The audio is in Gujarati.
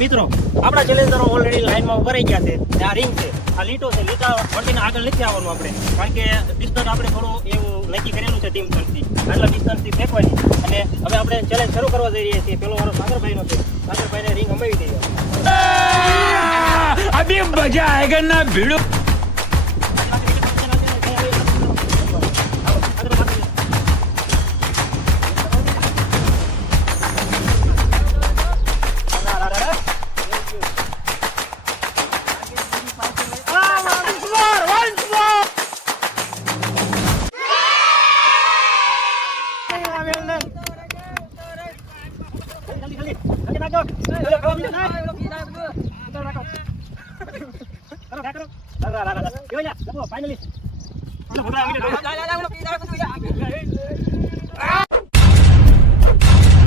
મિત્રો આપણા ચેલેન્જરો ઓલરેડી લાઈનમાં ઉભા રહી ગયા છે. આ રિંગ છે, આ લીટો છે. લીટા વળતીને આગળ નથી આવવાનું આપણે, કારણ કે ડિસ્ટન્સ આપણે થોડું એવું નક્કી કરેલું છે ટીમ તરફથી. આટલા ડિસ્ટન્સથી ફેંકવાની. અને હવે આપણે ચેલેન્જ શરૂ કરવા જઈ રહ્યા છીએ. પેલો વારો સાગરભાઈનો છે. સાગરભાઈને રિંગ અંબાવી દઈએ. અભી મજા આયેગા ના ભીડો. ફાઇનલી